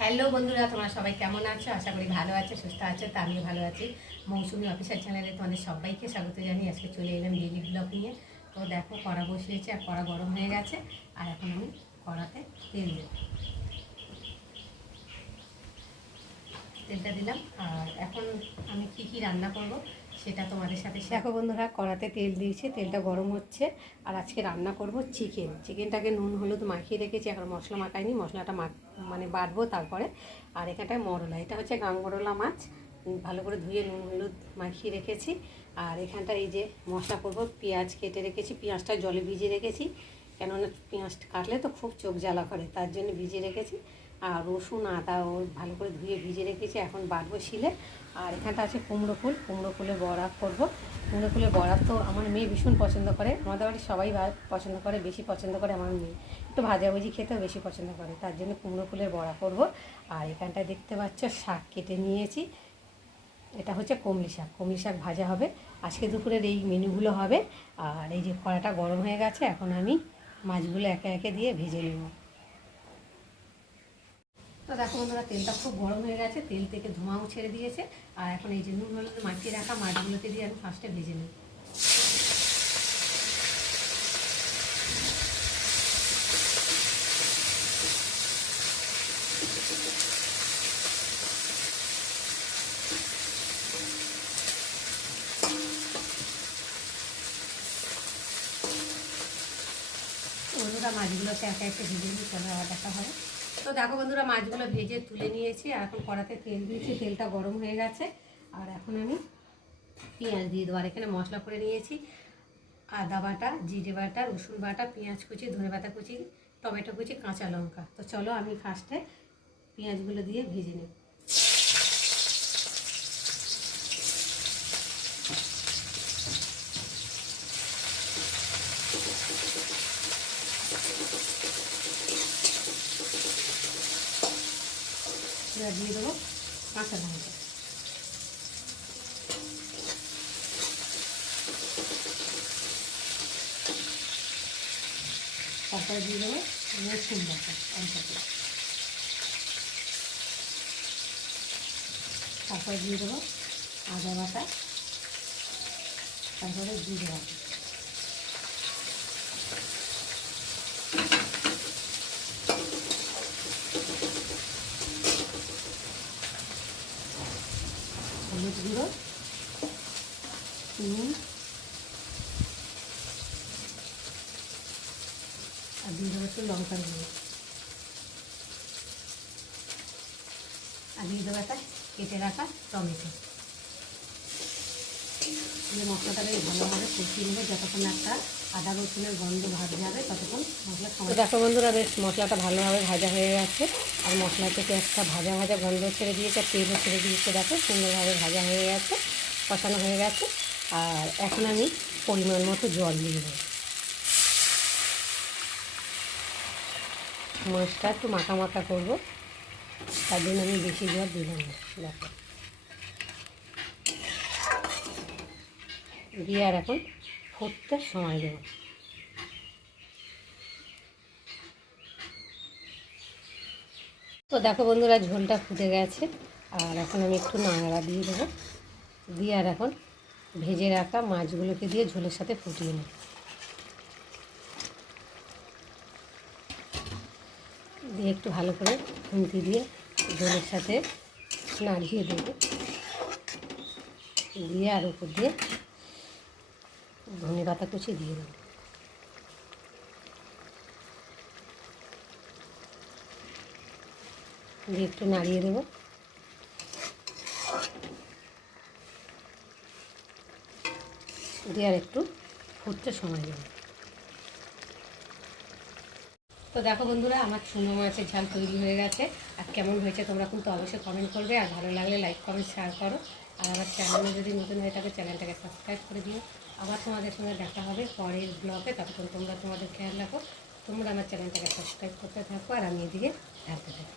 Hello বন্ধুরা, তোমরা সবাই কেমন আছো? আশা করি ভালো আছো, সুস্থ আছো। তা আমিও ভালো আছি। মৌসুমি অফিসিয়াল চ্যানেলে তোমাদের সবাইকে স্বাগত জানিয়ে আজকে চলে এলাম ডেইলি ব্লগ নিয়ে। তো দেখো, কড়া বসিয়েছি আর কড়া গরম হয়ে গেছে। আর এখন আমি কড়াতে তেলটা দিলাম। আর এখন আমি কি রান্না করব সেটা তোমাদের সাথে দেখো বন্ধুরা, কড়াতে তেল দিয়েছি, তেলটা গরম হচ্ছে। আর আজকে রান্না করব চিকেনটাকে নুন হলুদ মাখিয়ে রেখেছি, এখন মশলা মাখাইনি, মশলাটা বাটবো তারপরে। আর এখানটায় মরলা, এটা হচ্ছে গাংমরলা মাছ, ভালো করে ধুয়ে নুন হলুদ মাখিয়ে রেখেছি। আর এখানটা এই যে মশলা করব, পেঁয়াজ কেটে রেখেছি, পেঁয়াজটা জলে ভিজিয়ে রেখেছি, কেননা পেঁয়াজটা কাটলে তো খুব চোখ জ্বালা করে, তার জন্য ভিজিয়ে রেখেছি। আর রসুন আদাও ভালো করে ধুয়ে ভিজে রেখেছি, এখন বাটবো শিলে। আর এখানটা আছে কুমড়ো ফুলের বড়া করব। কুমড়ো ফুলের বড়া তো আমার মেয়ে ভীষণ পছন্দ করে, আমাদের বাড়ির সবাই পছন্দ করে, বেশি পছন্দ করে আমার মেয়ে, একটু ভাজাভুজি খেতেও বেশি পছন্দ করে, তার জন্য কুমড়ো ফুলের বড়া করব। আর এখানটায় দেখতে পাচ্ছ শাক কেটে নিয়েছি, এটা হচ্ছে কমলি শাক ভাজা হবে। আজকে দুপুরের এই মেনুগুলো হবে। আর এই যে কড়াটা গরম হয়ে গেছে, এখন আমি মাছগুলো একে একে দিয়ে ভেজে নেব। তো দেখো বন্ধুরা, তেলটা খুব গরম হয়ে গেছে, তেল থেকে ধোঁয়াও ছেড়ে দিয়েছে। আর এখন এই যে নুন হলুদ মাখিয়ে রাখা মাছগুলোকে দিয়ে আমি ফার্স্টে ভেজে নেব। বন্ধুরা, মাছগুলোকে একে একে ভেজে নিই, চলো আবার দেখা হবে। তো দেখো বন্ধুরা, মাছগুলো ভেজে তুলে নিয়েছি। আর এখন কড়াতে তেল দিয়েছি, তেলটা গরম হয়ে গেছে। আর এখন আমি পেঁয়াজ দিয়ে দেবো। আর এখানে মশলা করে নিয়েছি, আদা বাটা, জিরে বাটা, রসুন বাটা, পেঁয়াজ কুচি, ধনে পাতা কুচি, টমেটো কুচি, কাঁচা লঙ্কা। তো চলো আমি ফার্স্টে পেঁয়াজগুলো দিয়ে ভেজে নেব। এবার দিয়ে দেবো কাঁচা লঙ্কা, তারপরে দিয়ে দেবো রসুন বাটা অল্প, তারপরে দিয়ে দেবো আদা বাটা, তারপরে জিরে বাটা, হলুদ গুঁড়ো, নুন, আর দিয়ে দেবো একটু লঙ্কার গুঁড়ো। আর দিয়ে দেবো একটা কেটে রাখা টমেটো। দিয়ে মশলাটাকে ভালোভাবে কষিয়ে নেবে, যতক্ষণ একটা আদা রসুনের গন্ধ ভাজা যাবে ততক্ষণ মশলা খাওয়া। দেখো বন্ধুরা, বেশ মশলাটা ভালোভাবে ভাজা হয়ে গেছে। আর মশলা থেকে একটা ভাজা ভাজা গন্ধ ছেড়ে দিয়েছে, তেলও ছেড়ে দিয়েছে। দেখো সুন্দরভাবে ভাজা হয়ে গেছে, কষানো হয়ে গেছে। আর এখন আমি পরিমাণ মতো জল দিয়ে দেবো। মাছটা একটু মাখা মাখা করবো, তার জন্য আমি বেশি জল দিলাম না। দেখো দিয়ে আর এখন ফুটতে সময় দেবো। তো দেখো বন্ধুরা, ঝোলটা ফুটে গেছে। আর এখন আমি একটু নাড়া দিয়ে দেবো, দিয়ে আর এখন ভেজে রাখা মাছগুলোকে দিয়ে ঝোলের সাথে ফুটিয়ে নেব। দিয়ে একটু ভালো করে খুন্তি দিয়ে ঝোলের সাথে নাড়িয়ে দেবো, দিয়ে আর উপর দিয়ে ধনে পাতা কুচি দিয়ে দেবো। দিয়ে একটু নাড়িয়ে দেবো, দিয়ে আর একটু ফুটতে সময় দেবো। তো দেখো বন্ধুরা, আমার চুনো মাছের ঝাল তৈরি হয়ে গেছে। আর কেমন হয়েছে তোমরা কিন্তু অবশ্যই কমেন্ট করবে। আর ভালো লাগলে লাইক কমেন্ট শেয়ার করো। আর আমার চ্যানেলে যদি নতুন হয়ে থাকে চ্যানেলটাকে সাবস্ক্রাইব করে দিও। আবার তোমাদের সঙ্গে দেখা হবে পরের ব্লগে, ততক্ষণ তোমরা তোমাদের খেয়াল রাখো। তোমরা আমার চ্যানেলটাকে সাবস্ক্রাইব করতে থাকো আর আমি এদিকে ঢালতে থাকি।